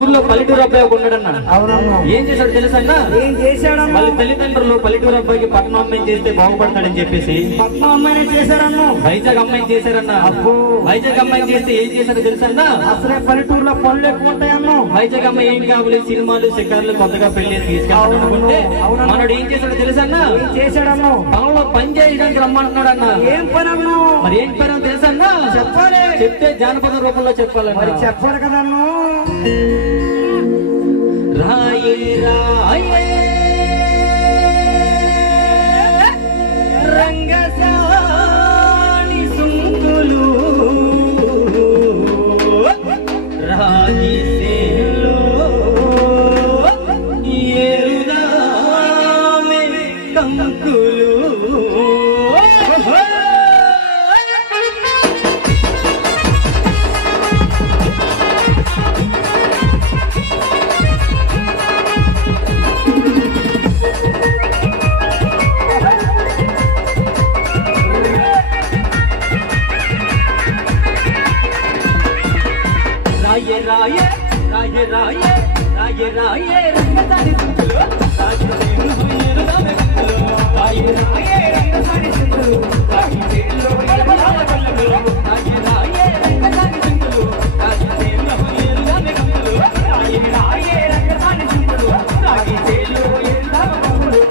ఊర్లో పల్లెటూరు అబ్బాయి ఒక ఉన్నాడన్న. అవునవును. ఏం చేశాడు తెలుసన్నా? ఏం చేశాడన్న? వాళ్ళ తల్లిదండ్రులు పల్లెటూరు అబ్బాయికి పట్టణం అమ్మాయిని చేస్తే బాగుపడతాడని చెప్పేసి పట్నం అమ్మాయిని చేశారన్న. వైజాగ్ అమ్మాయిని చేశారన్న. అబ్బో. వైజాగ్ అమ్మాయిని చేస్తే ఏం చేశాడో తెలుసన్నా? అసలే పల్లెటూరులో పనులు ఎక్కువ ఉంటాయన్న. వైజాగ్ అమ్మాయి ఏం కావాలి, సినిమాలు శిఖరాలు కొత్తగా పెళ్లి తీసుకెళ్ళాలనుకుంటే మనోడు ఏం చేశాడో తెలుసన్నా? ఏం చేశాడన్న? పనుల్లో పని చేయడానికి రమ్మంటున్నాడు అన్న. ఏం పని అన్న? మరి ఏం పని తెలుసన్నా? చెప్పాలి. చెప్తే జానపద రూపంలో చెప్పాలన్న. మరి చెప్పాలి కదన్న. రాయే రాయే రంగసాని సుంకులు రాగి సేలో ఏరుదామె కంకులు. రాయే రాయే రాయే రాయే రాయే రాయే రంగసాని సుంకులు రాగి సేలో ఏరుదామె కంకులు. రాయే రాయే రంగసాని సుంకులు రాగి సేలో ఏరుదామె కంకులు. రాయే రాయే రంగసాని సుంకులు రాగి సేలో ఏరుదామె కంకులు. రాయే రాయే రంగసాని సుంకులు రాగి సేలో ఏరుదామె కంకులు.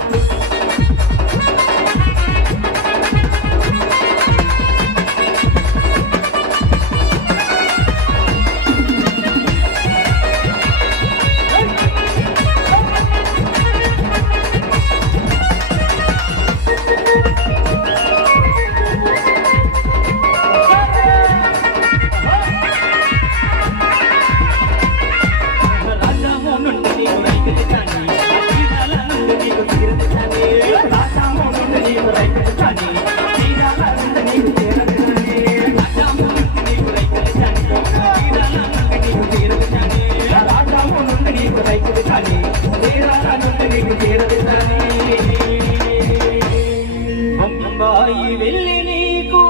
బొంబాయి వెళ్ళి నీకు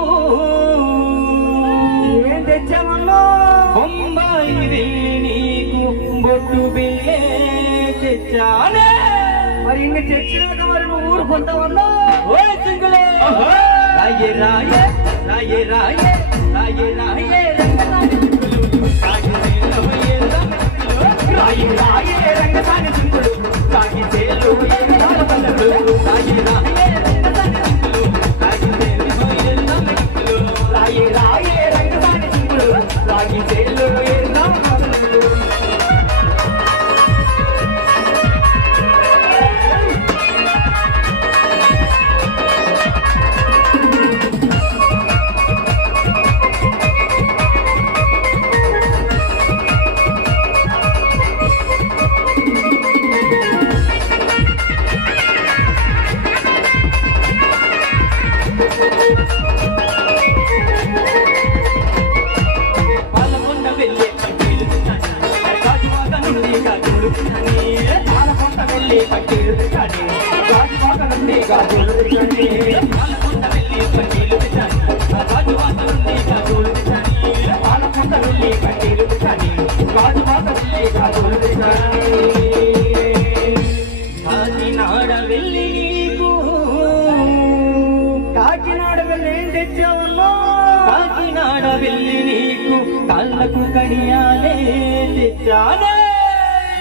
ఏం తెచ్చామన్నా? బొంబాయి వెళ్ళి నీకు బొట్టు బిల్లే తెచ్చానే. మరి ఇంక తెచ్చినాక మరి నువ్వు ఊరుకుంటావన్నా? ఓ సింగులే రాయే రాయే రాయే రాయే రాయే రాయే రంగసాని సింగులు రాగి సేలో ఏరుదామె కంకులు. రాయే రాయే రంగసాని సింగులు రాగి సేలో ఏరుదామె కంకులు. రాయే రాయే రంగసాని సింగులు రాగి సేలో ఏరుదామె కంకులు. రాయే రాయే రంగసాని సింగులు రాగి సేలో ఏరుదామె కంకులు. పాలకొండ వెళ్ళే పట్టేలు తిన్నాను, గాజువాక నుండి గాజులు తిన్నాను. పాలకొండ వెళ్ళే పట్టేలు తిన్నాను, గాజువాక నుండి గాజులు తిన్నాను. పాలకొండ వెళ్ళే పట్టేలు తిన్నాను, గాజువాక నుండి గాజులు తిన్నాను. పాలకొండ వెళ్ళే పట్టేలు తిన్నాను, గాజువాక నుండి గాజులు తిన్నాను. కాకినాడ వెళ్ళి నీకు కాకినాడ వెళ్ళి ఏం తెచ్చావన్నా? కాకినాడ వెళ్ళి నీకు కాళ్ళకు కడియాలే తెచ్చానే.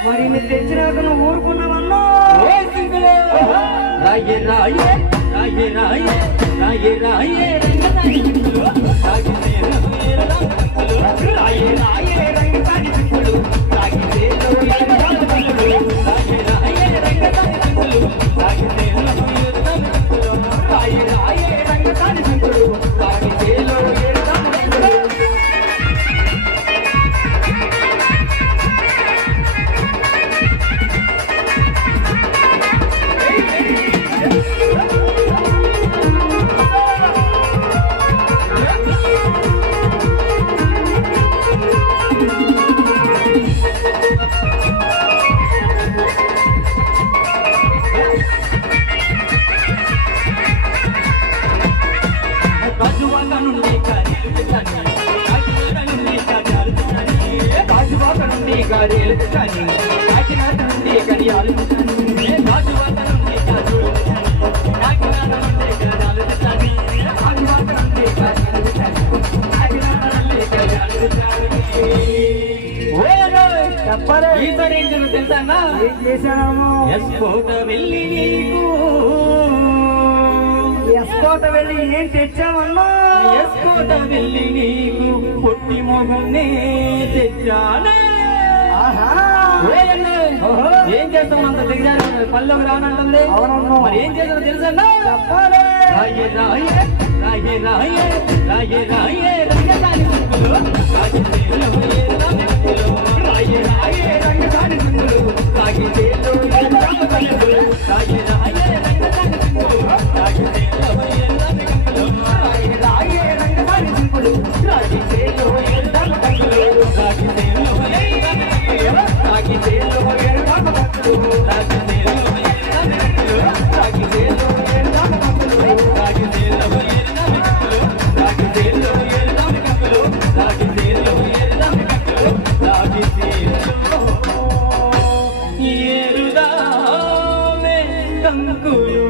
మరి నువ్వు తెచ్చినాక నువ్వు ఊరుకున్నావన్నా? ఓ సింగులే రాయే రాయే రాయే రాయే రాయే రాయే రంగసాని సింగులు రాగి సేలో ఏరుదామె కంకులు. రాయే రాయే రంగసాని సింగులు రాగి సేలో ఏరుదామె కంకులు. రాయే రాయే రంగసాని సింగులు రాగి సేలో ఏరుదామె కంకులు. రాయే రాయే రంగసాని సింగులు రాగి సేలో ఏరుదామె కంకులు. కారేలు కానీ కాకినాడ నుండి కడియాలు గాజువాక నుండి గాజులు కాకినాడ నుండి గజాలు కానీ గాజువాక నుండి గాజులు కాకినాడ నుండి గజాలు చెప్పలే ఈసారి ఏం జరుగుతుంది తెలుసా అన్న? ఏం చేశాను ఎస్కోట వెళ్ళి నీకు ఎస్కోట వెళ్ళి ఏం తెచ్చావన్నా ఎస్కోట వెళ్ళి నీకు పొట్టి మొగన్నే తెచ్చానే ఆహా ఓహో. ఏం చేస్తాం అంత దిగజారు పల్లెకి రానంటుంది అవునవును. మరి ఏం చేస్తాం తెలుసన్నా? చెప్పాలి రాయే రాయే రాయే రాయే రాయే రాయే రంగసాని ముక్కులు రాగితేలో ఏదామెక్కులు రాయే రాయే రంగసాని ముక్కులు రాగితేలో ఏదామెక్కులు రాయే రాయే రంగసాని ముక్కులు రాగితేలో ఏదామెక్కులు రాయే రాయే రంగసాని ముక్కులు రాగితేలో ఏదామెక్కులు రాగితేలో ఏదామెక్కులు రాగితేలో ఏదామెక్కులు రాగితేలో ఏదామెక్కులు రాగితేలో కంకులు